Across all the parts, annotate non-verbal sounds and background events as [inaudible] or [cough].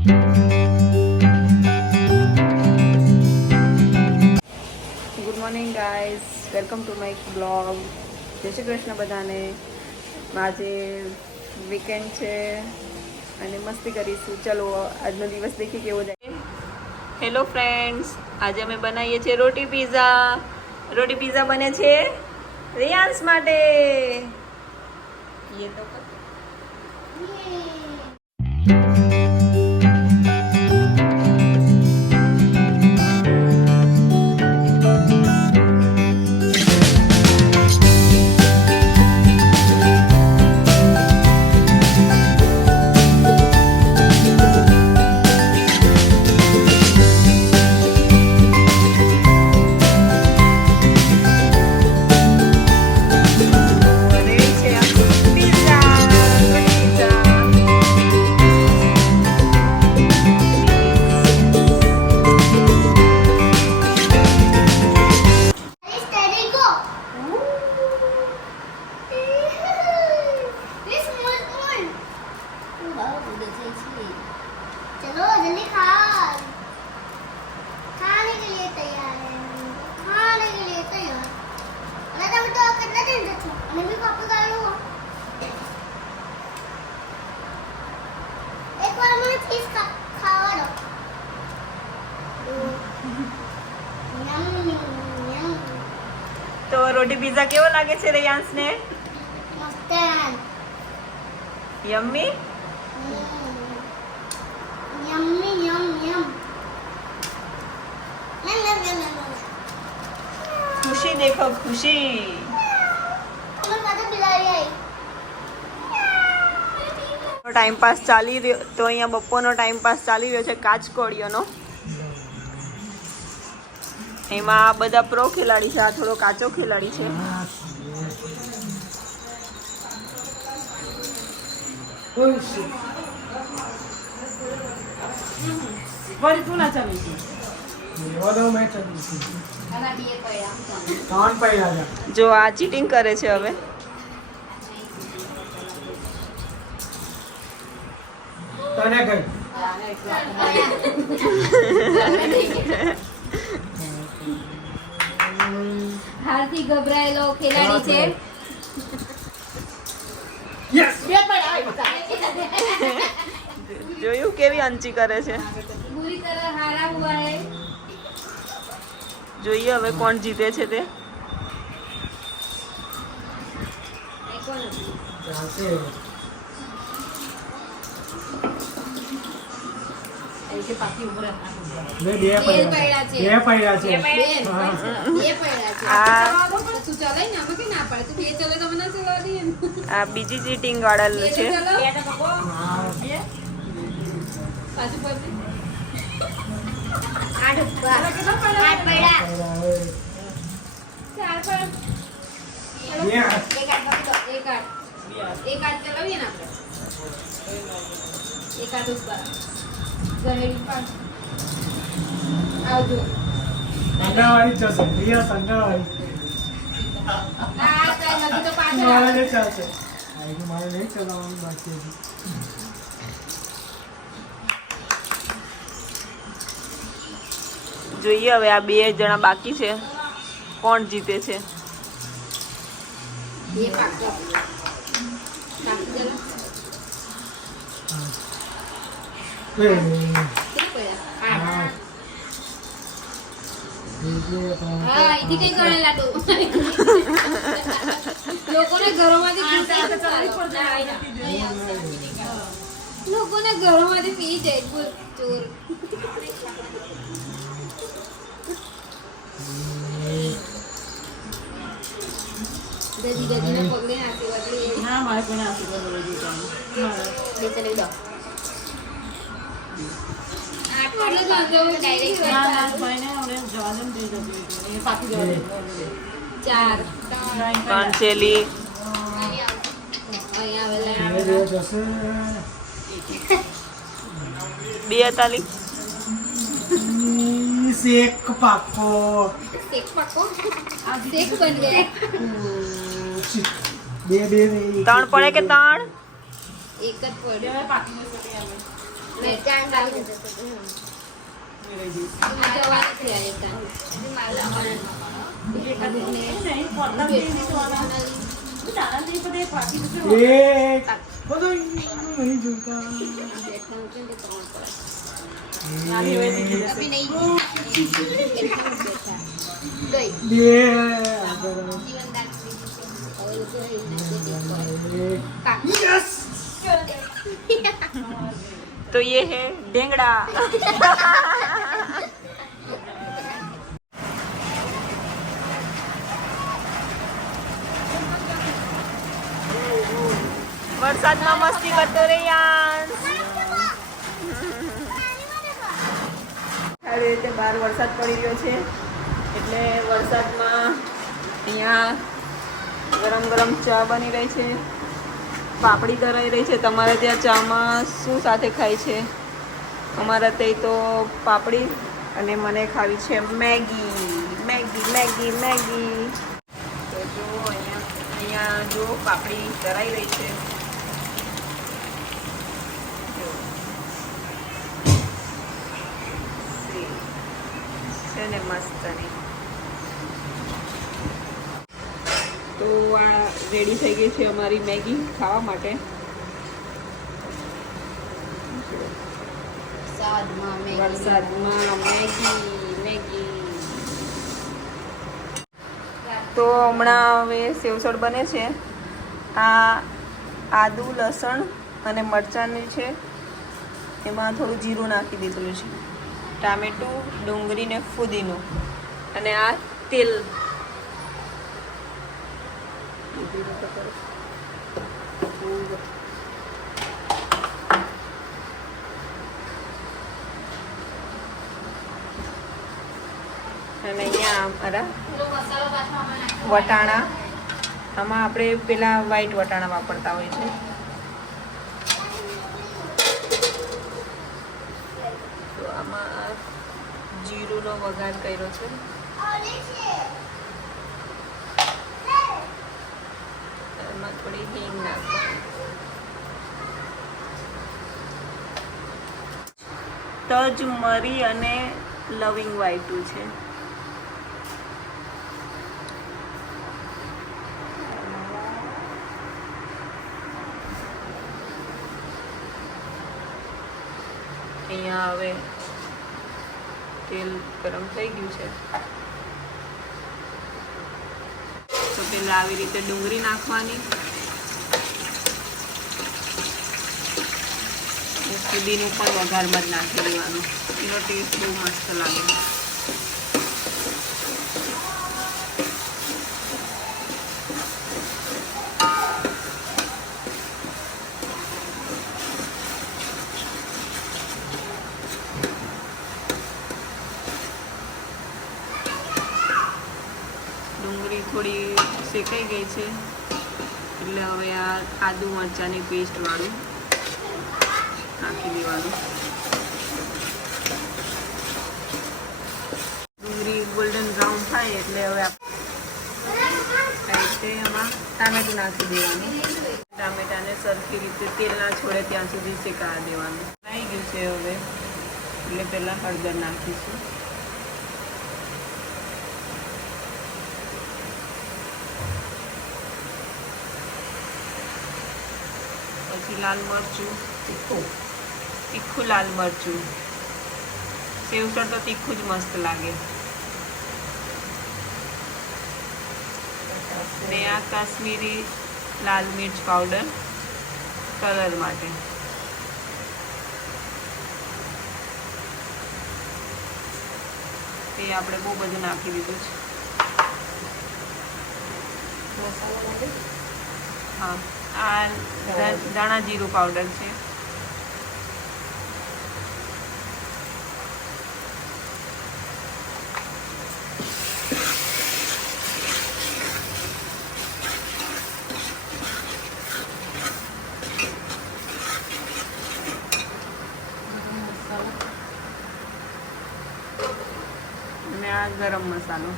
Good morning guys welcome to my blog જય શ્રી કૃષ્ણ બધાને. આજે વીકેન્ડ છે અને મસ્તી કરીશું. ચલો, આજનો દિવસ દેખી કેવો જાય. હેલો ફ્રેન્ડ્સ આજે અમે બનાવીએ છીએ રોટી પીઝા રોટી પીઝા બને છે રિયાન્સ માટે. ये तो તો રોટી પીઝા કેવો લાગે છે રેયાંશને? ને યમ્મી. ખુશી દેખો ખુશી. ટાઈમ પાસ ચાલી રહ્યો તો અહીંયા બપોરનો ટાઈમ પાસ ચાલી રહ્યો છે કાચકોળીઓનો. એમાં આ બધા પ્રો ખેલાડી છે આ થોડો કાચો ખેલાડી છે. જો આ ચીટિંગ કરે છે હવે. તને કઈ [laughs] હારથી ગભરાયેલો ખેલાડી છે. યસ જોયું કેવી અંચી કરે છે? પૂરી તરહ હારા હુઆ હે જોઈએ હવે કોણ જીતે છે તે. ચાલશે બે બે પડ્યા છે બે પડ્યા છે બેન હા. બે પડ્યા છે આ તું ચલાય ને આમાં કે ના પાડે તું બે ચલે તો મને ના ચલાવા દઈએ ને આ બીજી ચીટિંગ વાળા બે છે. તો ચલો હા. પાછું પકડ. આઠ ઉપર. આઠ પડ્યા. પડ્યા. હવે. ચાર પર બે હાથ. એક હાથ પકડો એક હાથ એક હાથ ચલાવીએ ને આપણે? એક હાથ ઉપર આવજો જ મારે નહીં ચાલશે. મારે નહીં ચલાવવાનું બાકી જોઈએ હવે આ બે જણા બાકી છે. કોણ જીતે છે બે પાકડો કાપી જરા. બે. કેટલી પડ્યા? આઠ. આઠ. બે, બે, ત્રણ, હા, અહીંથી કઈ ગણેલા તો. લોકોને ઘરોમાંથી પી જાય બોલ ચોર ગજી ગજીના પગલે આશીર્વાદ. ના મારે કોઈને આશીર્વાદ લેવા જોઈએ બે લઈ દો. પાંચેલી. અહીંયા આવેલા ધીરે ધીરે જશે બે તાલી ઈ શેક પાકો. શેક પાકો શેક બન ગયા બે બે બે ત્રણ પડે કે ત્રણ? એક જ પડે. મેં ચાર વાગે જતો હતો. જવા નથી આ લેતા. મારે એક બધું નહીં જોતા નાની હોય દીધી જશે. અભી નહીં એટલા જ બેઠા. ગઈ બે આગળ. જીવનદાન કરી દીધું. એક. Yes! તો ये है ढेंगड़ा વરસાદમાં મસ્તી કરતો રે યાર સારી રીતે બહાર વરસાદ પડી રહ્યો છે એટલે વરસાદમાં અહીંયા ગરમ ગરમ ચા બની રહી છે પાપડી તરાઈ રહી છે. તમારે ત્યાં ચામાં શું સાથે ખાય છે? અમારા ત્યાં તો પાપડી અને મને ખાવી છે મેગી. Maggi Maggi Maggi. તો જો અહીંયા અહીંયા જો પાપડી તરાઈ રહી છે. છે ને મસ્તની તો આ રેડી થઈ ગઈ છે અમારી મેગી ખાવા માટે. વરસાદમાં મેગી. Maggi Maggi. તો હમણાં હવે સેવસળ બને છે. આ આદુ લસણ અને મરચાંની છે. એમાં થોડું જીરું નાખી દીધું છે. ટામેટું ડુંગળી ને ફુદીનું. અને આ તેલ. અને અહીંયા અમારા. વટાણા આમાં આપણે પેલા વ્હાઈટ વટાણા વાપરતા હોય છે તો આમાં જીરુંનો વઘાર કર્યો છે એમાં થોડી હિંગ નાખો તજ મરી અને લવિંગ વાઇટું છે. અહીંયા હવે તેલ ગરમ થઈ ગયું છે. પેલા આવી રીતે ડુંગળી નાખવાની. સુધીનું પણ વઘારમાં જ નાખી દેવાનું. એનો ટેસ્ટ બહુ મસ્ત લાગે. ડુંગળી થોડી શેકાઈ ગઈ છે. એટલે હવે આ આદુ મરચાંની પેસ્ટવાળું નાખી દેવાનું. ડુંગળી ગોલ્ડન બ્રાઉન થાય એટલે હવે આપ- આ એમાં ટામેટું નાખી દેવાનું. ટામેટાને સરખી રીતે તેલ ના છોડે ત્યાં સુધી શેકાવા દેવાનું. આવી ગયું છે હવે. એટલે પહેલાં હળદર નાખીશું પછી લાલ મરચું. તીખું? તીખું લાલ મરચું. સેવસળ તો તીખું જ મસ્ત લાગે. ને આ કાશ્મીરી લાલ મિર્ચ પાવડર કલર માટે. તે આપણે બહુ બધું નાખી દીધું છે. હા. આ ધાણા જીરું પાવડર છે. અને આ ગરમ મસાલો.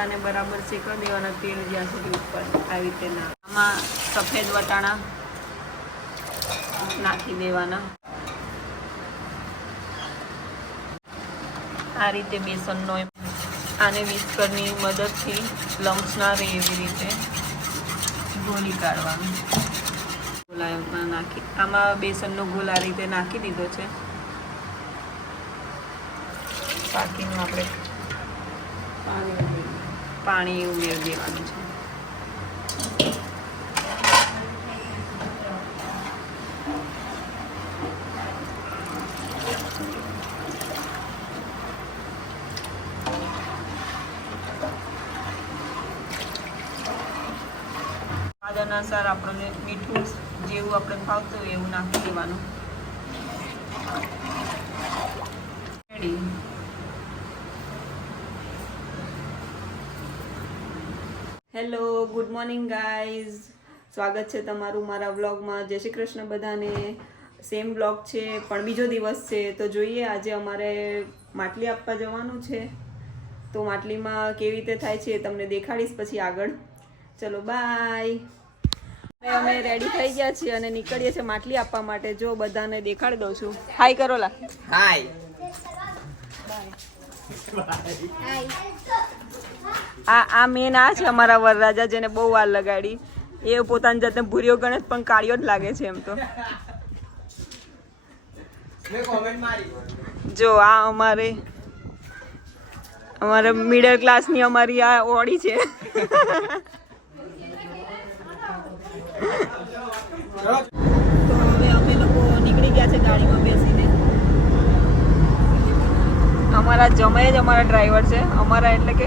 મસાલાને બરાબર શેકવા દેવાના તેલ જ્યાં સુધી ઉપર આવી રીતે ના આમાં સફેદ વટાણા નાખી દેવાના. આ રીતે બેસનનો આને વિસ્કરની મદદથી લમ્સ ના રહે એવી રીતે ગોળી કાઢવાનું. ગોલામાં નાખી આમાં બેસનનો ગોળ આ રીતે નાખી દીધો છે. બાકીનું આપણે પાણી ઉમેરી દેવાનું છે. સ્વાદ અનુસાર આપણને મીઠું જેવું આપણે ભાવતું હોય એવું નાખી દેવાનું. હેલો ગુડ મોર્નિંગ ગાઈઝ સ્વાગત છે તમારું મારા વ્લોગમાં. જય શ્રી કૃષ્ણ બધાને. સેમ વ્લોગ છે પણ બીજો દિવસ છે. તો જોઈએ આજે અમારે માટલી આપવા જવાનું છે. તો માટલીમાં કેવી રીતે થાય છે તમને દેખાડીશ પછી આગળ. ચલો બાય અમે રેડી થઈ ગયા છીએ અને નીકળીએ છીએ માટલી આપવા માટે. જો બધાને દેખાડી દઉં છું. હાય કરો લા આ આ મેન આ છે અમારા વરરાજા જેને બહુ વાર લગાડી. એ પોતાની જાતને ભૂર્યો ગણેશ પણ કાળિયો જ લાગે છે એમ તો. જો આ અમારે અમારે મિડલ ક્લાસની અમારી આ ઓડી છે. તો હવે અમે લોકો નીકળી ગયા છે ગાડીમાં અમારા જમે જ અમારા ડ્રાઈવર છે. અમારા એટલે કે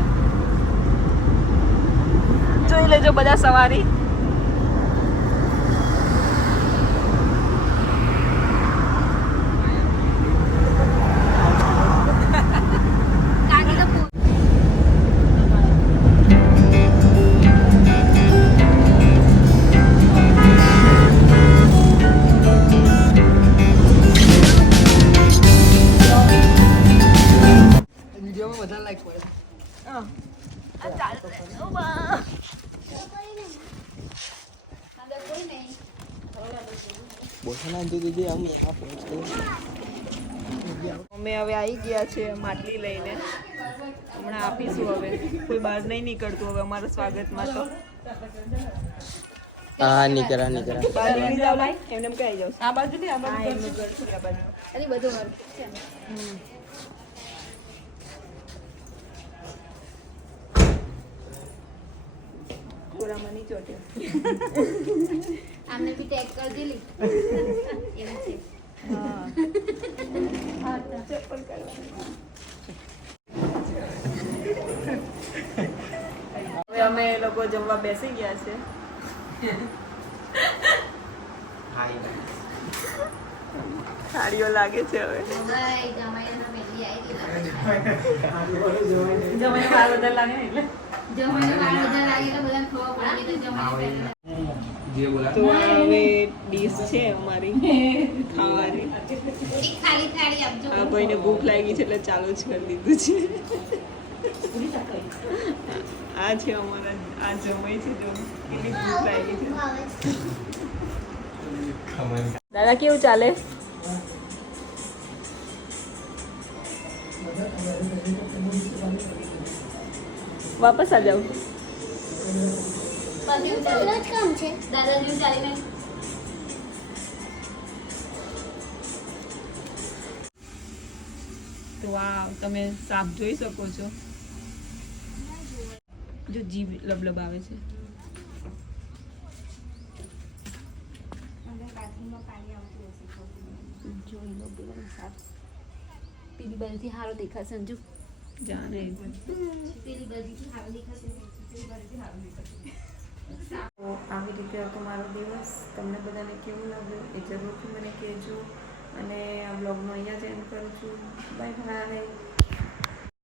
જોઈ લેજો બધા સવારી. અમે હવે આવી ગયા છે માટલી લઈને. હમણાં આપીશું હવે. કોઈ બહાર નહીં નીકળતું હવે અમારા સ્વાગતમાં તો. હા નીકળા નીકળા. બહાર નીકળી જાવ લાઈ એમને એમ કહી જાવ આ બાજુ બાજુ આ બાજુ. અરે બધું ને. નહીં ચોટ્યો. આમને બી ટેગ કરી દેલી એવું છે. હવે અમે લોકો જમવા બેસી ગયા છે. થાળીઓ લાગે છે હવે. જમાઈ જમાઈ [laughs] લાગે એટલે. તો હવે ડીશ છે અમારી ખાવાની. આ ભાઈને ભૂખ લાગી છે એટલે ચાલુ જ કરી દીધું છે. આ છે અમારા આ જમાઈ છે જો. કેટલી ભૂખ લાગી છે. [laughs] દાદા કેવું ચાલે? વાપસ આ જાઉં તો આ તમે સાપ જોઈ શકો છો. જો જીભ લબલબ આવે છે. જોઈ લો પેલા બાજુથી સારો દેખાશે અંજુ તો આવી રીતે હતો મારો દિવસ. તમને બધાને કેવું લાગ્યું? એ જરૂરથી મને કહેજો. અને આ બ્લોગનો અહીંયા જ એન્ડ કરું છું. Bye bye